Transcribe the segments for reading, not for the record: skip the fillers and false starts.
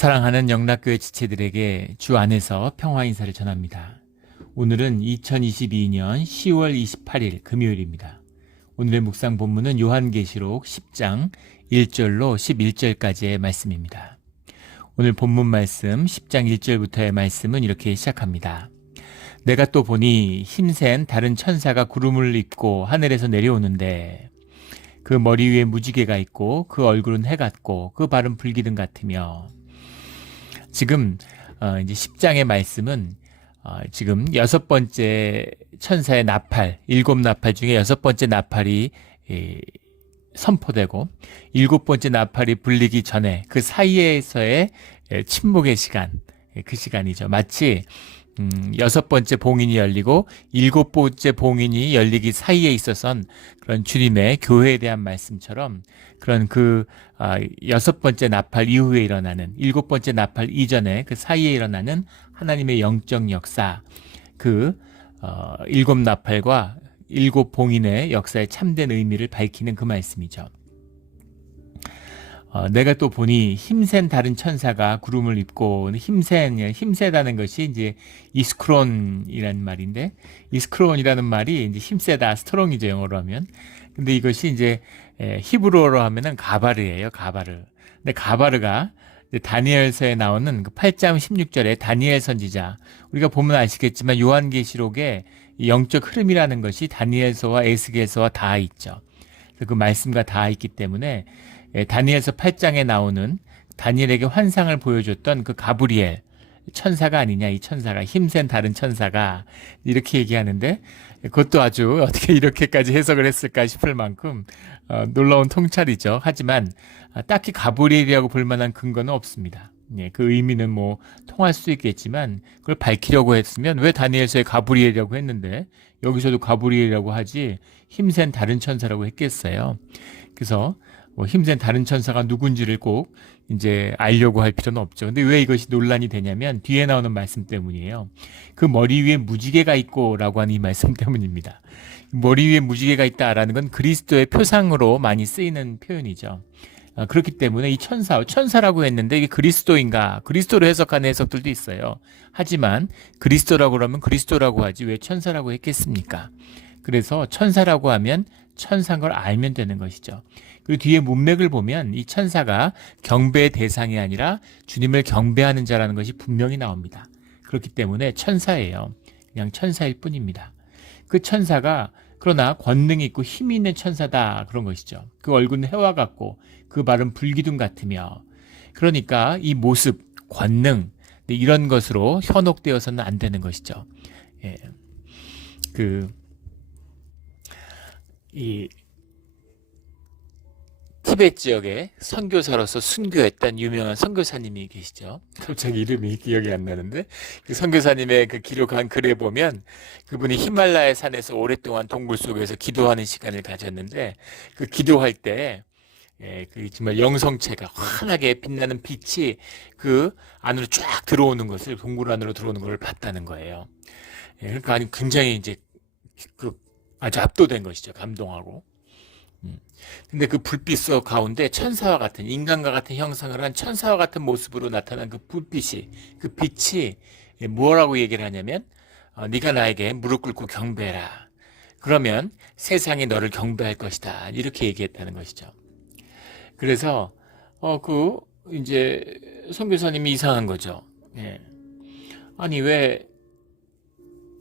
사랑하는 영락교회 지체들에게 주 안에서 평화 인사를 전합니다. 오늘은 2022년 10월 28일 금요일입니다. 오늘의 묵상 본문은 요한계시록 10장 1절로 11절까지의 말씀입니다. 오늘 본문 말씀 10장 1절부터의 말씀은 이렇게 시작합니다. 내가 또 보니 힘센 다른 천사가 구름을 입고 하늘에서 내려오는데 그 머리 위에 무지개가 있고 그 얼굴은 해 같고 그 발은 불기둥 같으며. 지금 이제 10장의 말씀은 지금 6번째 천사의 나팔, 7나팔 중에 6번째 나팔이 선포되고 7번째 나팔이 불리기 전에 그 사이에서의 침묵의 시간, 그 시간이죠. 마치 6번째 봉인이 열리고 7번째 봉인이 열리기 사이에 있어서는 그런 주님의 교회에 대한 말씀처럼 그런 그 6번째 나팔 이후에 일어나는 7번째 나팔 이전에 그 사이에 일어나는 하나님의 영적 역사, 그 7나팔과 7봉인의 역사의 참된 의미를 밝히는 그 말씀이죠. 내가 또 보니 힘센 다른 천사가 구름을 입고, 힘세다는 것이 이제 이스크론이라는 말인데, 이스크론이라는 말이 이제 힘세다, 스트롱이죠, 영어로 하면. 근데 이것이 이제 히브리어로 하면은 가바르예요, 가바르. 근데 가바르가 다니엘서에 나오는 그 8장 16절에 다니엘 선지자, 우리가 보면 아시겠지만 요한계시록에 영적 흐름이라는 것이 다니엘서와 에스겔서와 다 있죠. 그래서 그 말씀과 다 있기 때문에 다니엘서 8장에 나오는 다니엘에게 환상을 보여줬던 그 가브리엘 천사가 아니냐, 이 천사가, 힘센 다른 천사가, 이렇게 얘기하는데 그것도 아주 어떻게 이렇게까지 해석을 했을까 싶을 만큼 놀라운 통찰이죠. 하지만 딱히 가브리엘이라고 볼 만한 근거는 없습니다. 그 의미는 뭐 통할 수 있겠지만 그걸 밝히려고 했으면 왜 다니엘서에 가브리엘이라고 했는데 여기서도 가브리엘이라고 하지 힘센 다른 천사라고 했겠어요. 그래서 힘센 다른 천사가 누군지를 꼭 이제 알려고 할 필요는 없죠. 근데 왜 이것이 논란이 되냐면 뒤에 나오는 말씀 때문이에요. 그 머리 위에 무지개가 있고 라고 하는 이 말씀 때문입니다. 머리 위에 무지개가 있다라는 건 그리스도의 표상으로 많이 쓰이는 표현이죠. 그렇기 때문에 이 천사라고 했는데 이게 그리스도인가? 그리스도로 해석하는 해석들도 있어요. 하지만 그리스도라고 그러면 그리스도라고 하지 왜 천사라고 했겠습니까? 그래서 천사라고 하면 천사인 걸 알면 되는 것이죠. 그리고 뒤에 문맥을 보면 이 천사가 경배의 대상이 아니라 주님을 경배하는 자라는 것이 분명히 나옵니다. 그렇기 때문에 천사예요. 그냥 천사일 뿐입니다. 그 천사가 그러나 권능이 있고 힘이 있는 천사다, 그런 것이죠. 그 얼굴은 해와 같고 그 발은 불기둥 같으며. 그러니까 이 모습, 권능, 이런 것으로 현혹되어서는 안 되는 것이죠. 이 티베트 지역에 선교사로서 순교했던 유명한 선교사님이 계시죠. 갑자기 이름이 기억이 안 나는데 그 선교사님의 그 기록한 글에 보면 그분이 히말라야 산에서 오랫동안 동굴 속에서 기도하는 시간을 가졌는데 그 기도할 때 그 정말 영성체가 환하게 빛나는 빛이 그 안으로 쫙 들어오는 것을, 동굴 안으로 들어오는 걸 봤다는 거예요. 그러니까 굉장히 이제 아주 압도된 것이죠. 감동하고. 근데 그 불빛 속 가운데 천사와 같은, 인간과 같은 형상을 한 천사와 같은 모습으로 나타난 그 불빛이, 그 빛이 뭐라고 얘기를 하냐면 네가 나에게 무릎 꿇고 경배해라. 그러면 세상이 너를 경배할 것이다. 이렇게 얘기했다는 것이죠. 그래서 이제 선교사님이 이상한 거죠. 아니 왜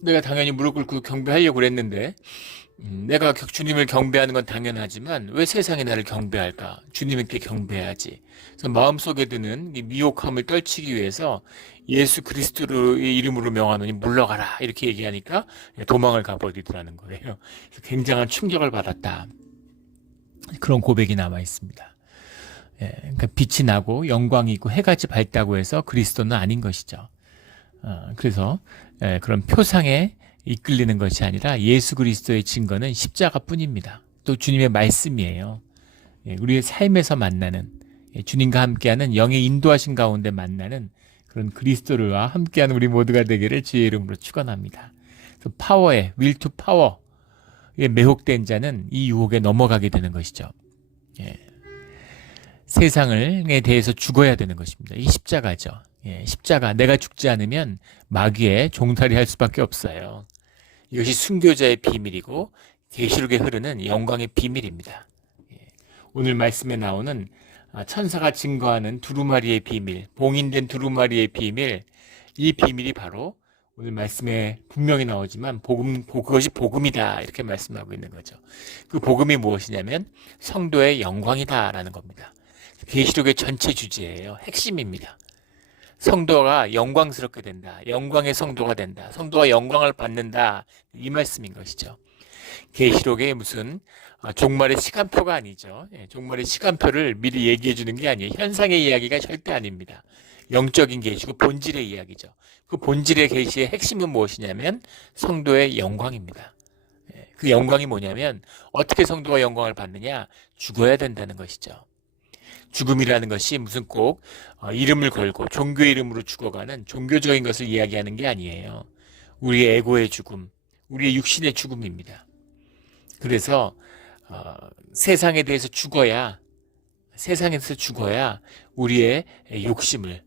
내가 당연히 무릎 꿇고 경배하려고 그랬는데 내가 주님을 경배하는 건 당연하지만 왜 세상이 나를 경배할까? 주님께 경배해야지. 그래서 마음속에 드는 이 미혹함을 떨치기 위해서 예수 그리스도의 이름으로 명하노니 물러가라, 이렇게 얘기하니까 도망을 가버리더라는 거예요. 그래서 굉장한 충격을 받았다. 그런 고백이 남아 있습니다. 그러니까 빛이 나고 영광이 있고 해같이 밝다고 해서 그리스도는 아닌 것이죠. 그래서 그런 표상에 이끌리는 것이 아니라 예수 그리스도의 증거는 십자가뿐입니다. 또 주님의 말씀이에요. 우리의 삶에서 만나는, 주님과 함께하는 영의 인도하신 가운데 만나는 그런 그리스도와 함께하는 우리 모두가 되기를 주의 이름으로 축원합니다. 그래서 파워에, will to power에 매혹된 자는 이 유혹에 넘어가게 되는 것이죠. 세상에 대해서 죽어야 되는 것입니다. 이 십자가죠. 십자가. 내가 죽지 않으면 마귀의 종살이 할 수밖에 없어요. 이것이 순교자의 비밀이고 계시록에 흐르는 영광의 비밀입니다. 오늘 말씀에 나오는 천사가 증거하는 두루마리의 비밀, 봉인된 두루마리의 비밀, 이 비밀이 바로 오늘 말씀에 분명히 나오지만 그것이 복음이다 이렇게 말씀하고 있는 거죠. 그 복음이 무엇이냐면 성도의 영광이다라는 겁니다. 계시록의 전체 주제예요. 핵심입니다. 성도가 영광스럽게 된다. 영광의 성도가 된다. 성도가 영광을 받는다. 이 말씀인 것이죠. 계시록의 무슨 종말의 시간표가 아니죠. 종말의 시간표를 미리 얘기해 주는 게 아니에요. 현상의 이야기가 절대 아닙니다. 영적인 계시고 본질의 이야기죠. 그 본질의 계시의 핵심은 무엇이냐면 성도의 영광입니다. 그 영광이 뭐냐면 어떻게 성도가 영광을 받느냐? 죽어야 된다는 것이죠. 죽음이라는 것이 무슨 꼭 이름을 걸고 종교 이름으로 죽어가는 종교적인 것을 이야기하는 게 아니에요. 우리의 에고의 죽음, 우리의 육신의 죽음입니다. 그래서 세상에 대해서 죽어야 우리의 욕심을,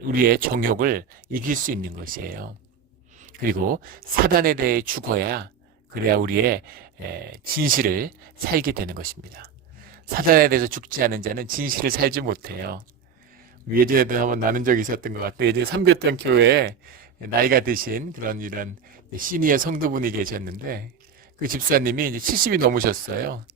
우리의 정욕을 이길 수 있는 것이에요. 그리고 사단에 대해 죽어야 그래야 우리의 진실을 살게 되는 것입니다. 사단에 대해서 죽지 않은 자는 진실을 살지 못해요. 예전에도 한번 나눈 적이 있었던 것 같아요. 예전에 삼교동 교회에 나이가 드신 이런 시니어 성도분이 계셨는데 그 집사님이 이제 70이 넘으셨어요.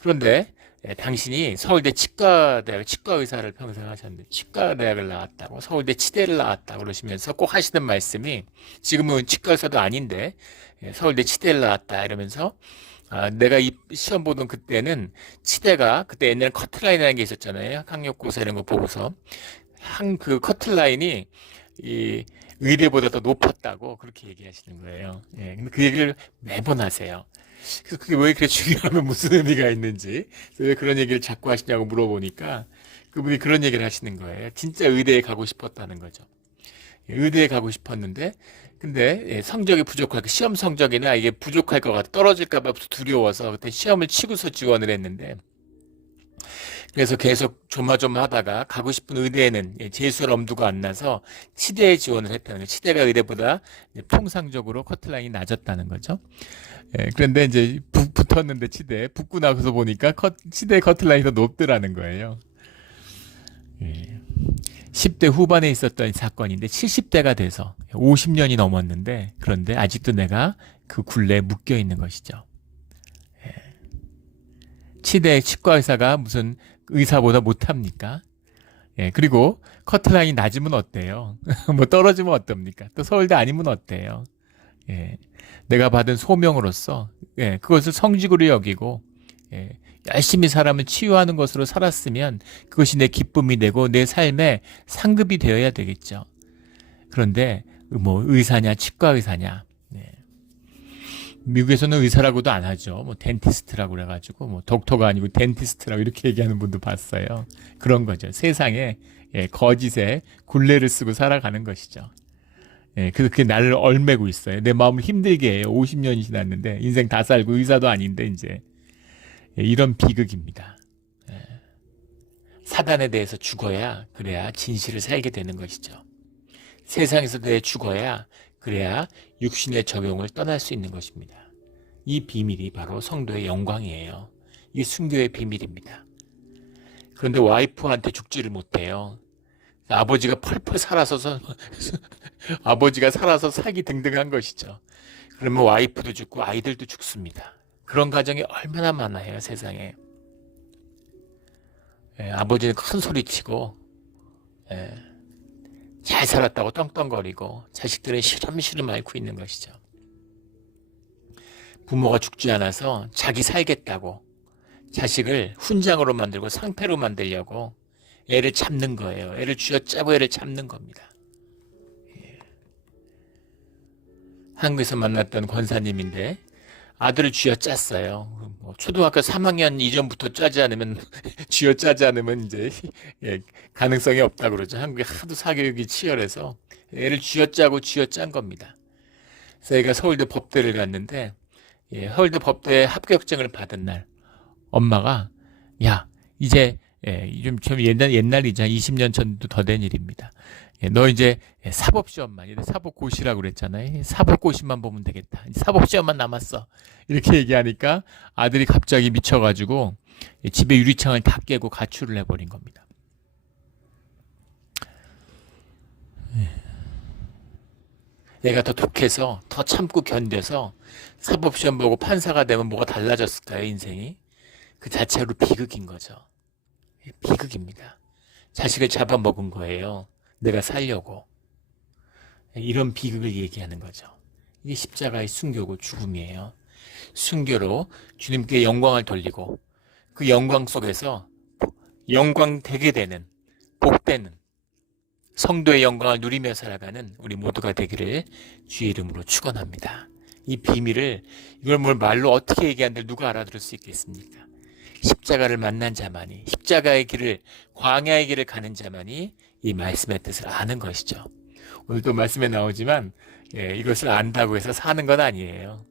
그런데 당신이 서울대 치과 의사를 평생 하셨는데 치과 대학을 나왔다고 서울대 치대를 나왔다고 그러시면서 꼭 하시는 말씀이 지금은 치과 의사도 아닌데 서울대 치대를 나왔다 이러면서 내가 이 시험 보던 그때는 치대가 그때 옛날에 커트라인이라는 게 있었잖아요. 학력고사 이런 거 보고서 그 커트라인이 이 의대보다 더 높았다고 그렇게 얘기하시는 거예요. 근데 그 얘기를 매번 하세요. 그래서 그게 왜 그렇게 중요하면 무슨 의미가 있는지, 왜 그런 얘기를 자꾸 하시냐고 물어보니까 그분이 그런 얘기를 하시는 거예요. 진짜 의대에 가고 싶었다는 거죠. 의대에 가고 싶었는데, 근데 성적이 시험 성적이나 이게 부족할 것 같아, 떨어질까봐 두려워서 그때 시험을 치고서 지원을 했는데, 그래서 계속 조마조마하다가 가고 싶은 의대에는 재수할 엄두가 안 나서 치대에 지원을 했다는 거예요. 치대가 의대보다 통상적으로 커트라인이 낮았다는 거죠. 그런데 이제 붙었는데 붙고 나서 보니까 치대 커트라인이 더 높더라는 거예요. 10대 후반에 있었던 사건인데 70대가 돼서 50년이 넘었는데 그런데 아직도 내가 그 굴레에 묶여 있는 것이죠. 치대 치과 의사가 무슨 의사보다 못합니까? 그리고 커트라인이 낮으면 어때요? 뭐 떨어지면 어떻습니까? 또 서울대 아니면 어때요? 내가 받은 소명으로서 그것을 성직으로 여기고 열심히 사람을 치유하는 것으로 살았으면 그것이 내 기쁨이 되고 내 삶의 상급이 되어야 되겠죠. 그런데 뭐 의사냐 치과 의사냐, 미국에서는 의사라고도 안 하죠. 뭐 덴티스트라고 그래가지고 뭐 독터가 아니고 덴티스트라고 이렇게 얘기하는 분도 봤어요. 그런 거죠. 세상에 거짓의 굴레를 쓰고 살아가는 것이죠. 그래서 그게 나를 얽매고 있어요. 내 마음을 힘들게 해요. 50년이 지났는데 인생 다 살고 의사도 아닌데 이제 이런 비극입니다. 사단에 대해서 죽어야 그래야 진실을 살게 되는 것이죠. 세상에서 대해 죽어야 그래야 육신의 적용을 떠날 수 있는 것입니다. 이 비밀이 바로 성도의 영광이에요. 이게 순교의 비밀입니다. 그런데 와이프한테 죽지를 못해요. 아버지가 펄펄 살아서 아버지가 살아서 살기 등등한 것이죠. 그러면 와이프도 죽고 아이들도 죽습니다. 그런 가정이 얼마나 많아요, 세상에. 아버지는 큰 소리 치고 잘 살았다고 떵떵거리고 자식들은 시름시름 앓고 있는 것이죠. 부모가 죽지 않아서 자기 살겠다고 자식을 훈장으로 만들고 상패로 만들려고 애를 잡는 거예요. 애를 쥐어짜고 애를 잡는 겁니다. 한국에서 만났던 권사님인데 아들을 쥐어짰어요. 뭐 초등학교 3학년 이전부터 짜지 않으면 쥐어짜지 않으면 이제 가능성이 없다 그러죠. 한국에 하도 사교육이 치열해서 애를 쥐어짠 겁니다. 그래서 애가 서울대 법대를 갔는데 서울대 법대 합격증을 받은 날 엄마가 야 이제 좀 옛날이죠. 20년 전도 더 된 일입니다. 너 이제 사법시험만, 사법고시라고 그랬잖아요. 사법고시만 보면 되겠다. 사법시험만 남았어. 이렇게 얘기하니까 아들이 갑자기 미쳐가지고 집에 유리창을 다 깨고 가출을 해버린 겁니다. 얘가 더 독해서 더 참고 견뎌서 사법시험 보고 판사가 되면 뭐가 달라졌을까요, 인생이? 그 자체로 비극인 거죠. 비극입니다. 자식을 잡아먹은 거예요. 내가 살려고. 이런 비극을 얘기하는 거죠. 이게 십자가의 순교고 죽음이에요. 순교로 주님께 영광을 돌리고 그 영광 속에서 영광 되게 되는, 복되는 성도의 영광을 누리며 살아가는 우리 모두가 되기를 주의 이름으로 축원합니다. 이 비밀을 이걸 뭘 말로 어떻게 얘기하는데 누가 알아들을 수 있겠습니까? 십자가를 만난 자만이, 십자가의 길을, 광야의 길을 가는 자만이 이 말씀의 뜻을 아는 것이죠. 오늘도 말씀에 나오지만 이것을 안다고 해서 사는 건 아니에요.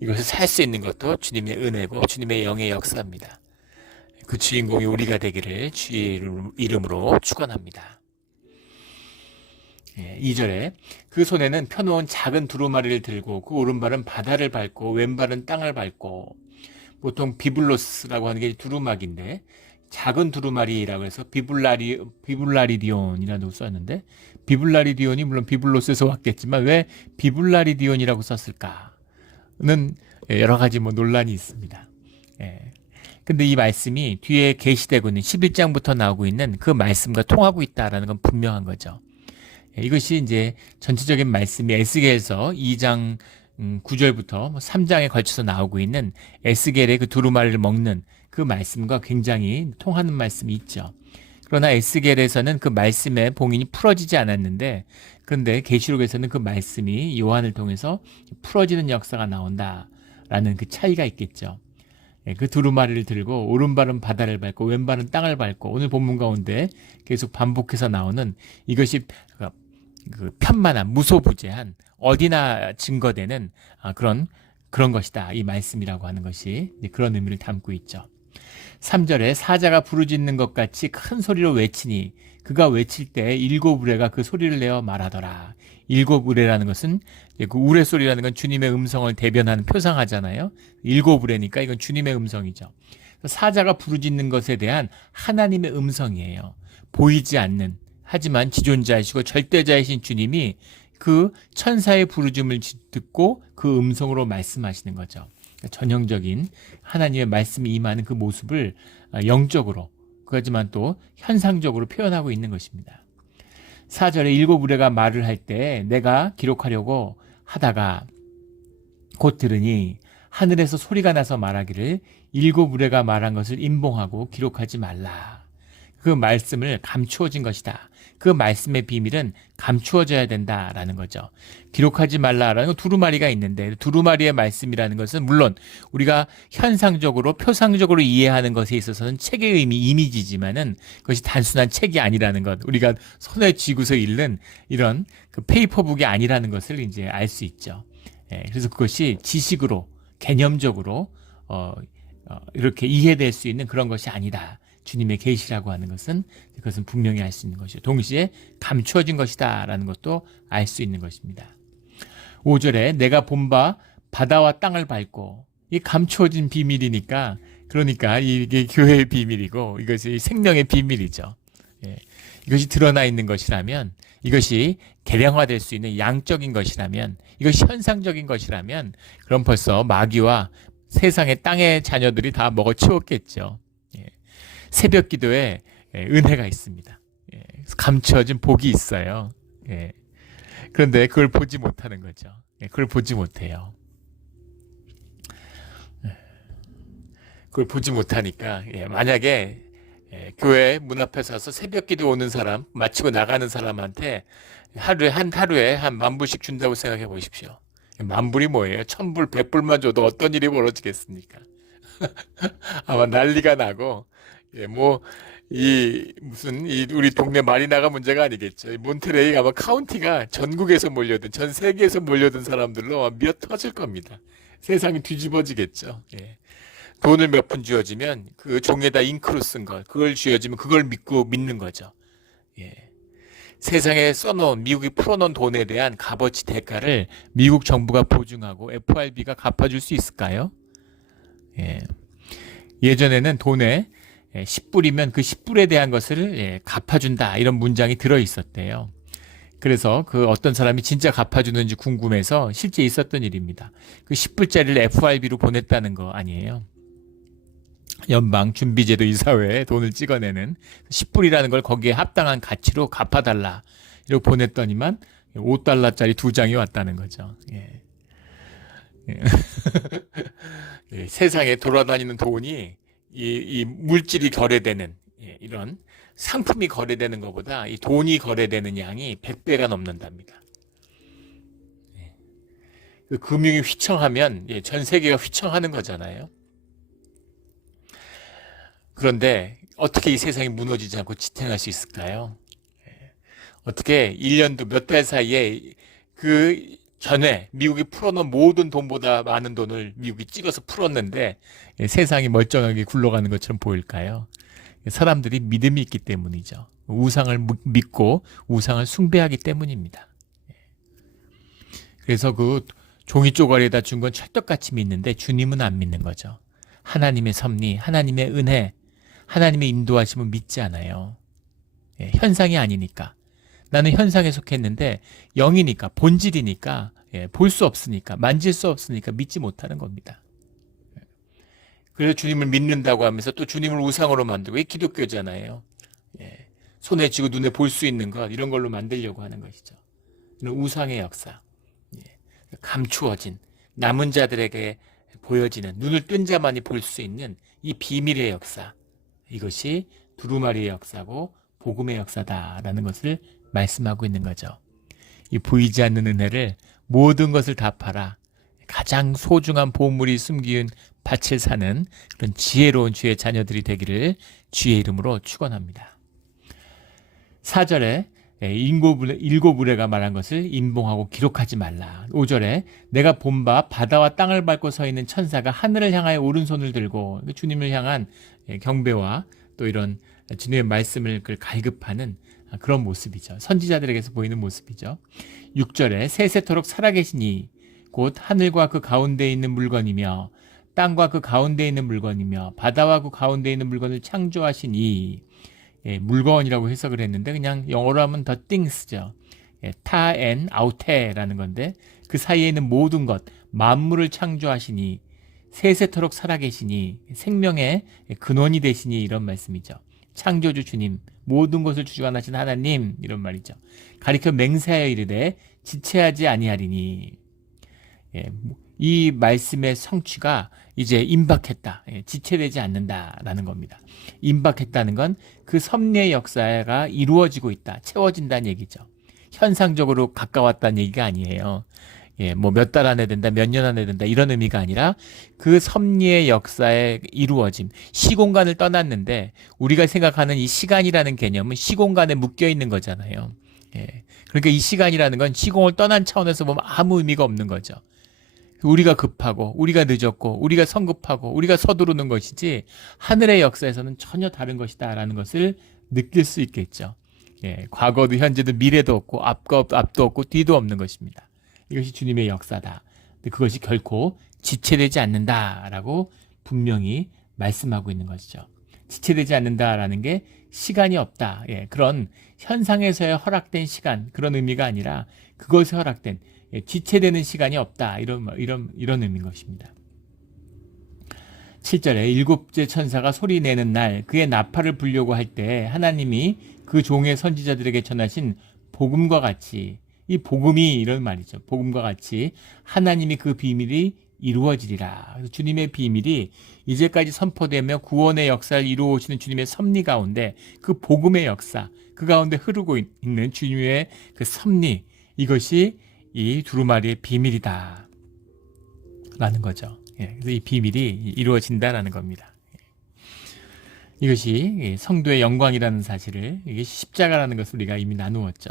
이것을 살 수 있는 것도 주님의 은혜고 주님의 영의 역사입니다. 그 주인공이 우리가 되기를 주의 이름으로 축원합니다. 2절에 그 손에는 펴놓은 작은 두루마리를 들고 그 오른발은 바다를 밟고 왼발은 땅을 밟고, 보통 비블로스라고 하는 게 두루마기인데 작은 두루마리라고 해서 비블라리디온이라고 썼는데, 비블라리디온이 물론 비블로스에서 왔겠지만 왜 비블라리디온이라고 썼을까는 여러 가지 논란이 있습니다. 근데 이 말씀이 뒤에 계시되고 있는 11장부터 나오고 있는 그 말씀과 통하고 있다라는 건 분명한 거죠. 이것이 이제 전체적인 말씀이 에스겔에서 2장 9절부터 3장에 걸쳐서 나오고 있는 에스겔의 그 두루마리를 먹는 그 말씀과 굉장히 통하는 말씀이 있죠. 그러나 에스겔에서는 그 말씀의 봉인이 풀어지지 않았는데, 그런데 계시록에서는 그 말씀이 요한을 통해서 풀어지는 역사가 나온다라는 그 차이가 있겠죠. 그 두루마리를 들고 오른발은 바다를 밟고 왼발은 땅을 밟고, 오늘 본문 가운데 계속 반복해서 나오는 이것이 그 편만한, 무소부재한, 어디나 증거되는 그런 것이다. 이 말씀이라고 하는 것이 그런 의미를 담고 있죠. 3절에 사자가 부르짖는 것 같이 큰 소리로 외치니 그가 외칠 때 일곱 우레가 그 소리를 내어 말하더라. 일곱 우레라는 것은, 그 우레 소리라는 건 주님의 음성을 대변하는 표상하잖아요. 일곱 우레니까 이건 주님의 음성이죠. 사자가 부르짖는 것에 대한 하나님의 음성이에요. 보이지 않는, 하지만 지존자이시고 절대자이신 주님이 그 천사의 부르짖음을 듣고 그 음성으로 말씀하시는 거죠. 전형적인 하나님의 말씀이 임하는 그 모습을 영적으로, 하지만 또 현상적으로 표현하고 있는 것입니다. 4절에 일곱 우레가 말을 할 때 내가 기록하려고 하다가 곧 들으니 하늘에서 소리가 나서 말하기를 일곱 우레가 말한 것을 임봉하고 기록하지 말라. 그 말씀을 감추어진 것이다. 그 말씀의 비밀은 감추어져야 된다라는 거죠. 기록하지 말라라는 건 두루마리가 있는데, 두루마리의 말씀이라는 것은 물론 우리가 현상적으로 표상적으로 이해하는 것에 있어서는 책의 의미, 이미지지만은 그것이 단순한 책이 아니라는 것, 우리가 손에 쥐고서 읽는 이런 그 페이퍼북이 아니라는 것을 이제 알 수 있죠. 그래서 그것이 지식으로, 개념적으로 이렇게 이해될 수 있는 그런 것이 아니다. 주님의 계시라고 하는 것은 그것은 분명히 알 수 있는 것이죠. 동시에 감추어진 것이다 라는 것도 알 수 있는 것입니다. 5절에 내가 본 바 바다와 땅을 밟고, 이 감추어진 비밀이니까, 그러니까 이게 교회의 비밀이고 이것이 생명의 비밀이죠. 이것이 드러나 있는 것이라면, 이것이 계량화될 수 있는 양적인 것이라면, 이것이 현상적인 것이라면, 그럼 벌써 마귀와 세상의 땅의 자녀들이 다 먹어치웠겠죠. 새벽 기도에 은혜가 있습니다. 감추어진 복이 있어요. 그런데 그걸 보지 못하는 거죠. 그걸 보지 못해요. 그걸 보지 못하니까, 만약에 교회 문 앞에 서서 새벽 기도 오는 사람, 마치고 나가는 사람한테 하루에 한 10,000불씩 준다고 생각해 보십시오. 10,000불이 뭐예요? 1,000불, 100불만 줘도 어떤 일이 벌어지겠습니까? 아마 난리가 나고, 우리 동네 마리나가 문제가 아니겠죠. 몬테레이 아마 카운티가 전국에서 몰려든, 전 세계에서 몰려든 사람들로 미어 터질 겁니다. 세상이 뒤집어지겠죠. 돈을 몇 푼 쥐어주면 그 종에다 잉크로 쓴 것, 그걸 쥐어주면 그걸 믿고 믿는 거죠. 예. 세상에 써놓은 미국이 풀어놓은 돈에 대한 값어치 대가를 미국 정부가 보증하고 FRB가 갚아줄 수 있을까요? 예. 예전에는 돈에 10불이면 그 10불에 대한 것을 갚아준다 이런 문장이 들어 있었대요. 그래서 그 어떤 사람이 진짜 갚아주는지 궁금해서 실제 있었던 일입니다. 그 10불짜리를 FRB로 보냈다는 거 아니에요. 연방준비제도 이사회에 돈을 찍어내는 10불이라는 걸 거기에 합당한 가치로 갚아달라 이렇게 보냈더니만 5달러짜리 2장이 왔다는 거죠. 예. 예. 예, 세상에 돌아다니는 돈이 이 물질이 거래되는 이런 상품이 거래되는 것보다 이 돈이 거래되는 양이 100배가 넘는답니다. 예. 그 금융이 휘청하면 전 세계가 휘청하는 거잖아요. 그런데 어떻게 이 세상이 무너지지 않고 지탱할 수 있을까요? 어떻게 1년도 몇 달 사이에 그 전에 미국이 풀어놓은 모든 돈보다 많은 돈을 미국이 찍어서 풀었는데 세상이 멀쩡하게 굴러가는 것처럼 보일까요? 사람들이 믿음이 있기 때문이죠. 우상을 믿고 우상을 숭배하기 때문입니다. 그래서 그 종이 쪼가리에다 준 건 찰떡같이 믿는데 주님은 안 믿는 거죠. 하나님의 섭리, 하나님의 은혜, 하나님의 인도하심을 믿지 않아요. 현상이 아니니까. 나는 현상에 속했는데 영이니까, 본질이니까, 볼 수 없으니까, 만질 수 없으니까 믿지 못하는 겁니다. 그래서 주님을 믿는다고 하면서 또 주님을 우상으로 만들고, 이게 기독교잖아요. 손에 쥐고 눈에 볼 수 있는 것, 이런 걸로 만들려고 하는 것이죠. 이런 우상의 역사. 감추어진, 남은 자들에게 보여지는, 눈을 뜬 자만이 볼 수 있는 이 비밀의 역사. 이것이 두루마리의 역사고 복음의 역사다라는 것을 말씀하고 있는 거죠. 이 보이지 않는 은혜를 모든 것을 다 팔아 가장 소중한 보물이 숨긴 밭을 사는 그런 지혜로운 주의 자녀들이 되기를 주의 이름으로 축원합니다. 4절에 일곱 의뢰가 말한 것을 인봉하고 기록하지 말라. 5절에 내가 본 바 바다와 땅을 밟고 서 있는 천사가 하늘을 향하여 오른손을 들고 주님을 향한 경배와 또 이런 주님의 말씀을 갈급하는 그런 모습이죠. 선지자들에게서 보이는 모습이죠. 6절에 세세토록 살아계시니 곧 하늘과 그 가운데 있는 물건이며 땅과 그 가운데 있는 물건이며 바다와 그 가운데 있는 물건을 창조하시니 물건이라고 해석을 했는데 그냥 영어로 하면 the things죠. 타 앤 아우테라는 건데 그 사이에 있는 모든 것 만물을 창조하시니 세세토록 살아계시니 생명의 근원이 되시니 이런 말씀이죠. 창조주 주님 모든 것을 주관하신 하나님 이런 말이죠. 가리켜 맹세하여 이르되 지체하지 아니하리니 이 말씀의 성취가 이제 임박했다. 지체되지 않는다라는 겁니다. 임박했다는 건 그 섭리의 역사가 이루어지고 있다. 채워진다는 얘기죠. 현상적으로 가까웠다는 얘기가 아니에요. 뭐 몇 달 안에 된다, 몇 년 안에 된다 이런 의미가 아니라 그 섭리의 역사의 이루어짐, 시공간을 떠났는데 우리가 생각하는 이 시간이라는 개념은 시공간에 묶여 있는 거잖아요. 그러니까 이 시간이라는 건 시공을 떠난 차원에서 보면 아무 의미가 없는 거죠. 우리가 급하고 우리가 늦었고 우리가 성급하고 우리가 서두르는 것이지 하늘의 역사에서는 전혀 다른 것이다라는 것을 느낄 수 있겠죠. 과거도 현재도 미래도 없고 앞도 없고 뒤도 없는 것입니다. 이것이 주님의 역사다. 그것이 결코 지체되지 않는다라고 분명히 말씀하고 있는 것이죠. 지체되지 않는다라는 게 시간이 없다. 그런 현상에서의 허락된 시간 그런 의미가 아니라 그것에 허락된 지체되는 시간이 없다. 이런 의미인 것입니다. 7절에 일곱째 천사가 소리 내는 날 그의 나팔을 불려고 할 때 하나님이 그 종의 선지자들에게 전하신 복음과 같이 이 복음이 이런 말이죠. 복음과 같이 하나님이 그 비밀이 이루어지리라. 주님의 비밀이 이제까지 선포되며 구원의 역사를 이루어 오시는 주님의 섭리 가운데 그 복음의 역사 그 가운데 흐르고 있는 주님의 그 섭리 이것이 이 두루마리의 비밀이다 라는 거죠. 그래서 이 비밀이 이루어진다라는 겁니다. 이것이 성도의 영광이라는 사실을 이게 십자가라는 것을 우리가 이미 나누었죠.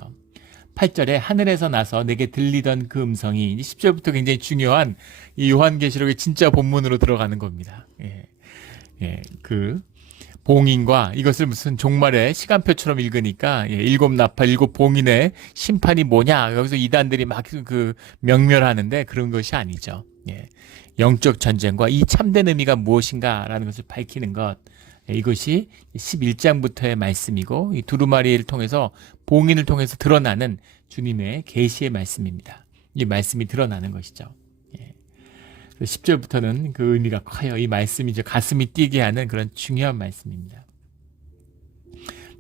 8절에 하늘에서 나서 내게 들리던 그 음성이 10절부터 굉장히 중요한 이 요한계시록의 진짜 본문으로 들어가는 겁니다. 그 봉인과 이것을 무슨 종말의 시간표처럼 읽으니까 일곱 나팔 일곱 봉인의 심판이 뭐냐 여기서 이단들이 막 그 명멸하는데 그런 것이 아니죠. 영적 전쟁과 이 참된 의미가 무엇인가라는 것을 밝히는 것, 이것이 11장부터의 말씀이고 이 두루마리를 통해서 봉인을 통해서 드러나는 주님의 계시의 말씀입니다. 이 말씀이 드러나는 것이죠. 10절부터는 그 의미가 커요. 이 말씀이 이제 가슴이 뛰게 하는 그런 중요한 말씀입니다.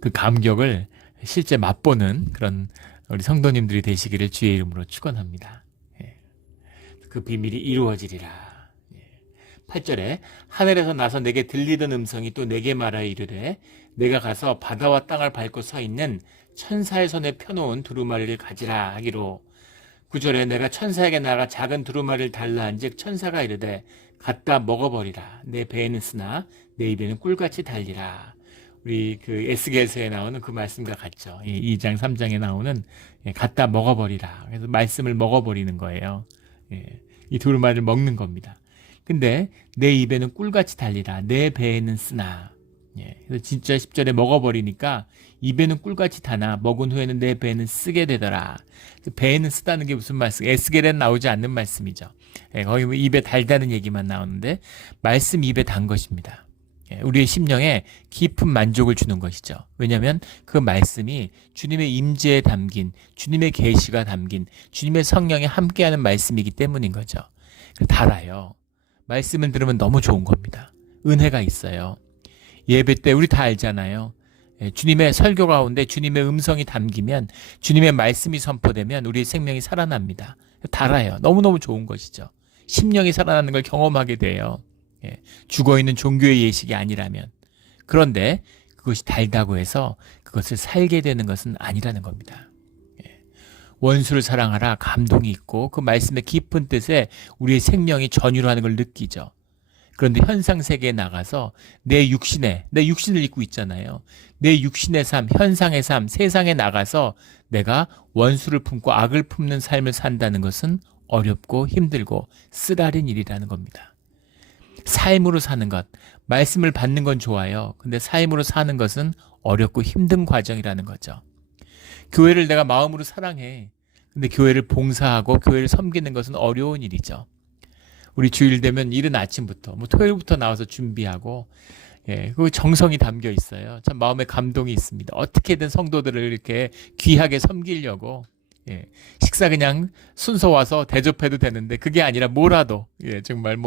그 감격을 실제 맛보는 그런 우리 성도님들이 되시기를 주의 이름으로 축원합니다. 그 비밀이 이루어지리라. 8절에 하늘에서 나서 내게 들리던 음성이 또 내게 말하여 이르되 내가 가서 바다와 땅을 밟고 서 있는 천사의 손에 펴놓은 두루마리를 가지라 하기로. 9절에 내가 천사에게 나가 작은 두루마리를 달라 한즉 천사가 이르되 갖다 먹어버리라. 내 배에는 쓰나 내 입에는 꿀같이 달리라. 우리 그 에스겔서에 나오는 그 말씀과 같죠. 2장 3장에 나오는 갖다 먹어버리라. 그래서 말씀을 먹어버리는 거예요. 이 두루마리를 먹는 겁니다. 근데 내 입에는 꿀같이 달리라. 내 배에는 쓰나. 그래서 진짜 10절에 먹어버리니까 입에는 꿀같이 타나 먹은 후에는 내 배에는 쓰게 되더라. 배에는 쓰다는 게 무슨 말씀? 에스겔에는 나오지 않는 말씀이죠. 거기 입에 달다는 얘기만 나오는데 말씀 입에 단 것입니다. 우리의 심령에 깊은 만족을 주는 것이죠. 왜냐하면 그 말씀이 주님의 임재에 담긴 주님의 계시가 담긴 주님의 성령이 함께하는 말씀이기 때문인 거죠. 달아요. 말씀을 들으면 너무 좋은 겁니다. 은혜가 있어요. 예배 때 우리 다 알잖아요. 주님의 설교 가운데 주님의 음성이 담기면 주님의 말씀이 선포되면 우리의 생명이 살아납니다. 달아요. 너무너무 좋은 것이죠. 심령이 살아나는 걸 경험하게 돼요. 죽어있는 종교의 예식이 아니라면. 그런데 그것이 달다고 해서 그것을 살게 되는 것은 아니라는 겁니다. 원수를 사랑하라 감동이 있고 그 말씀의 깊은 뜻에 우리의 생명이 전율하는 걸 느끼죠. 그런데 현상 세계에 나가서 내 육신을 입고 있잖아요. 내 육신의 삶, 현상의 삶, 세상에 나가서 내가 원수를 품고 악을 품는 삶을 산다는 것은 어렵고 힘들고 쓰라린 일이라는 겁니다. 삶으로 사는 것, 말씀을 받는 건 좋아요. 근데 삶으로 사는 것은 어렵고 힘든 과정이라는 거죠. 교회를 내가 마음으로 사랑해. 근데 교회를 봉사하고 교회를 섬기는 것은 어려운 일이죠. 우리 주일 되면 이른 아침부터 토요일부터 나와서 준비하고 그 정성이 담겨 있어요. 참 마음에 감동이 있습니다. 어떻게든 성도들을 이렇게 귀하게 섬기려고 식사 그냥 순서 와서 대접해도 되는데 그게 아니라 뭐라도 정말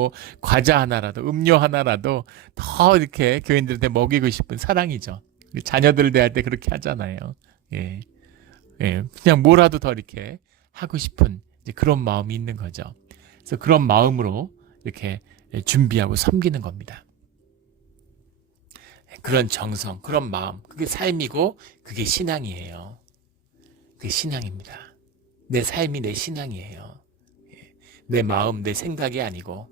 과자 하나라도 음료 하나라도 더 이렇게 교인들한테 먹이고 싶은 사랑이죠. 자녀들을 대할 때 그렇게 하잖아요. 그냥 뭐라도 더 이렇게 하고 싶은 이제 그런 마음이 있는 거죠. 그래서 그런 마음으로 이렇게 준비하고 섬기는 겁니다. 그런 정성, 그런 마음, 그게 삶이고 그게 신앙이에요. 그게 신앙입니다. 내 삶이 내 신앙이에요. 내 마음, 내 생각이 아니고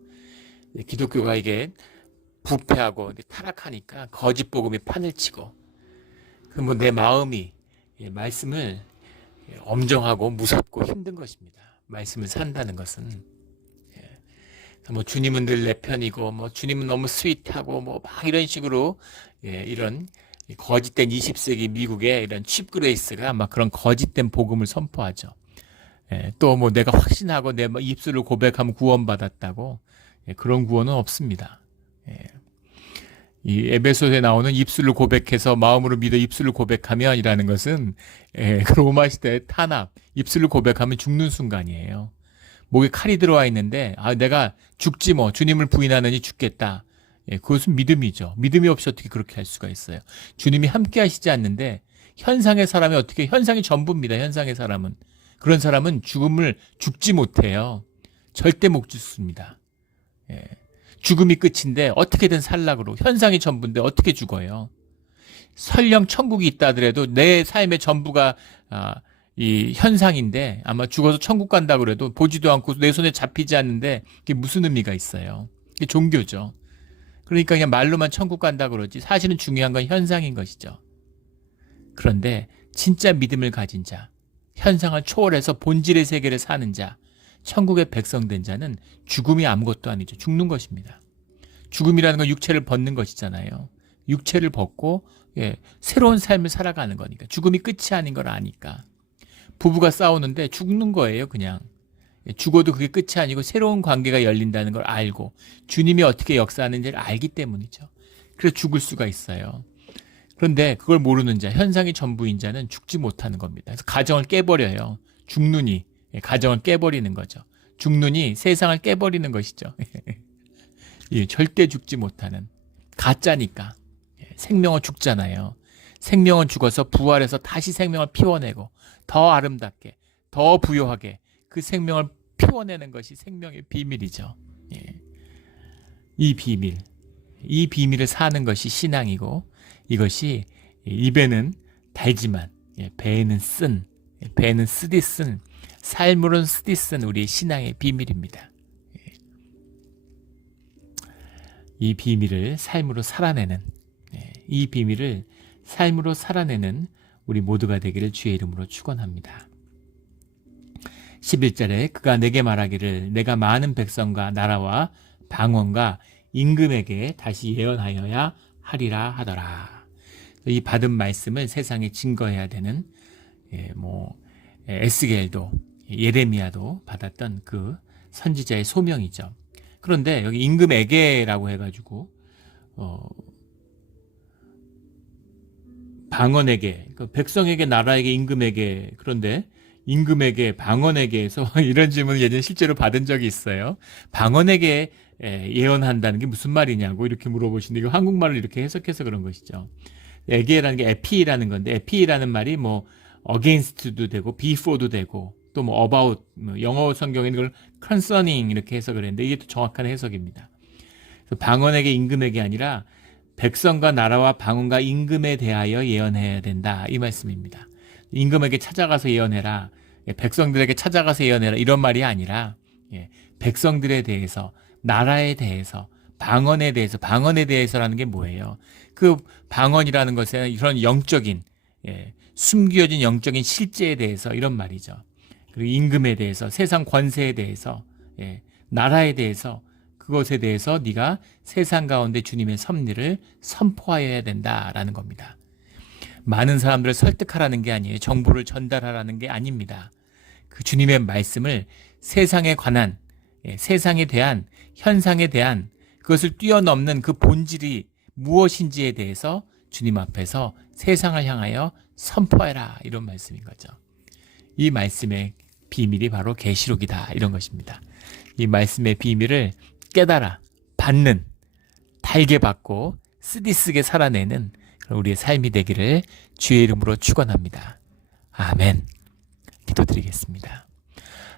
기독교가 이게 부패하고 타락하니까 거짓 복음이 판을 치고 내 마음이 말씀을 엄정하고 무섭고 힘든 것입니다. 말씀을 산다는 것은 주님은 늘 내 편이고 주님은 너무 스윗하고 막 이런 식으로 이런 거짓된 20세기 미국의 이런 칩그레이스가 막 그런 거짓된 복음을 선포하죠. 또 내가 확신하고 내 입술로 고백하면 구원받았다고 그런 구원은 없습니다. 이 에베소서에 나오는 입술로 고백해서 마음으로 믿어 입술로 고백하면 이라는 것은 로마 시대의 탄압, 입술로 고백하면 죽는 순간이에요. 목에 칼이 들어와 있는데 내가 죽지 주님을 부인하느니 죽겠다. 그것은 믿음이죠. 믿음이 없이 어떻게 그렇게 할 수가 있어요. 주님이 함께 하시지 않는데 현상의 사람이 어떻게 현상이 전부입니다. 현상의 사람은. 그런 사람은 죽지 못해요. 절대 못 죽습니다. 죽음이 끝인데 어떻게든 살락으로 현상이 전부인데 어떻게 죽어요. 설령 천국이 있다 하더라도 내 삶의 전부가 이 현상인데 아마 죽어서 천국 간다고 그래도 보지도 않고 내 손에 잡히지 않는데 그게 무슨 의미가 있어요. 그게 종교죠. 그러니까 그냥 말로만 천국 간다고 그러지 사실은 중요한 건 현상인 것이죠. 그런데 진짜 믿음을 가진 자, 현상을 초월해서 본질의 세계를 사는 자, 천국의 백성된 자는 죽음이 아무것도 아니죠. 죽는 것입니다. 죽음이라는 건 육체를 벗는 것이잖아요. 육체를 벗고 새로운 삶을 살아가는 거니까. 죽음이 끝이 아닌 걸 아니까. 부부가 싸우는데 죽는 거예요, 그냥. 죽어도 그게 끝이 아니고 새로운 관계가 열린다는 걸 알고 주님이 어떻게 역사하는지를 알기 때문이죠. 그래서 죽을 수가 있어요. 그런데 그걸 모르는 자, 현상이 전부인 자는 죽지 못하는 겁니다. 그래서 가정을 깨버려요. 죽느니 가정을 깨버리는 거죠. 죽느니 세상을 깨버리는 것이죠. 절대 죽지 못하는 가짜니까. 생명은 죽잖아요. 생명은 죽어서 부활해서 다시 생명을 피워내고 더 아름답게, 더 부요하게 그 생명을 피워내는 것이 생명의 비밀이죠. 이 비밀을 사는 것이 신앙이고, 이것이 입에는 달지만 배에는 쓰디쓴, 삶으로는 쓰디쓴 우리의 신앙의 비밀입니다. 이 비밀을 삶으로 살아내는, 이 비밀을 삶으로 살아내는 우리 모두가 되기를 주의 이름으로 축원합니다. 11절에 그가 내게 말하기를 내가 많은 백성과 나라와 방언과 임금에게 다시 예언하여야 하리라 하더라. 이 받은 말씀을 세상에 증거해야 되는 에스겔도 예레미야도 받았던 그 선지자의 소명이죠. 그런데 여기 임금에게라고 해가지고 방언에게, 그 백성에게, 나라에게, 임금에게, 그런데 임금에게, 방언에게에서 이런 질문을 예전에 실제로 받은 적이 있어요. 방언에게 예언한다는 게 무슨 말이냐고 이렇게 물어보시는데, 이거 한국말을 이렇게 해석해서 그런 것이죠. 에게라는 게 에피라는 건데, 에피라는 말이 against도 되고 before도 되고 또 about, 영어 성경에는 이걸 concerning 이렇게 해석을 했는데 이게 또 정확한 해석입니다. 방언에게, 임금에게 아니라 백성과 나라와 방언과 임금에 대하여 예언해야 된다, 이 말씀입니다. 임금에게 찾아가서 예언해라, 백성들에게 찾아가서 예언해라, 이런 말이 아니라 백성들에 대해서, 나라에 대해서, 방언에 대해서라는 게 뭐예요? 그 방언이라는 것은 이런 영적인, 숨겨진 영적인 실제에 대해서 이런 말이죠. 그리고 임금에 대해서, 세상 권세에 대해서, 나라에 대해서, 그것에 대해서 네가 세상 가운데 주님의 섭리를 선포하여야 된다라는 겁니다. 많은 사람들을 설득하라는 게 아니에요. 정보를 전달하라는 게 아닙니다. 그 주님의 말씀을 세상에 관한, 세상에 대한, 현상에 대한 그것을 뛰어넘는 그 본질이 무엇인지에 대해서 주님 앞에서 세상을 향하여 선포해라, 이런 말씀인 거죠. 이 말씀의 비밀이 바로 계시록이다, 이런 것입니다. 이 말씀의 비밀을 깨달아 받는, 달게 받고 쓰디쓰게 살아내는 우리의 삶이 되기를 주의 이름으로 축원합니다. 아멘. 기도드리겠습니다.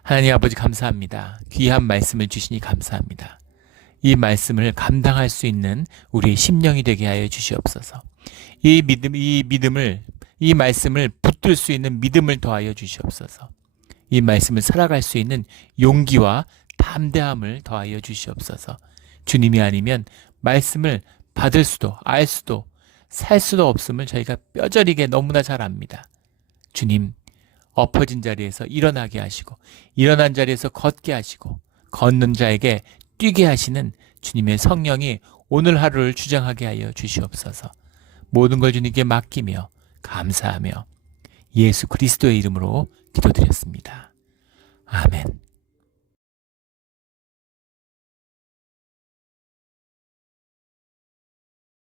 하나님 아버지, 감사합니다. 귀한 말씀을 주시니 감사합니다. 이 말씀을 감당할 수 있는 우리의 심령이 되게 하여 주시옵소서. 이 말씀을 붙들 수 있는 믿음을 더하여 주시옵소서. 이 말씀을 살아갈 수 있는 용기와 담대함을 더하여 주시옵소서. 주님이 아니면 말씀을 받을 수도, 알 수도, 살 수도 없음을 저희가 뼈저리게 너무나 잘 압니다. 주님, 엎어진 자리에서 일어나게 하시고, 일어난 자리에서 걷게 하시고, 걷는 자에게 뛰게 하시는 주님의 성령이 오늘 하루를 주장하게 하여 주시옵소서. 모든 걸 주님께 맡기며 감사하며 예수 그리스도의 이름으로 기도드렸습니다. 아멘.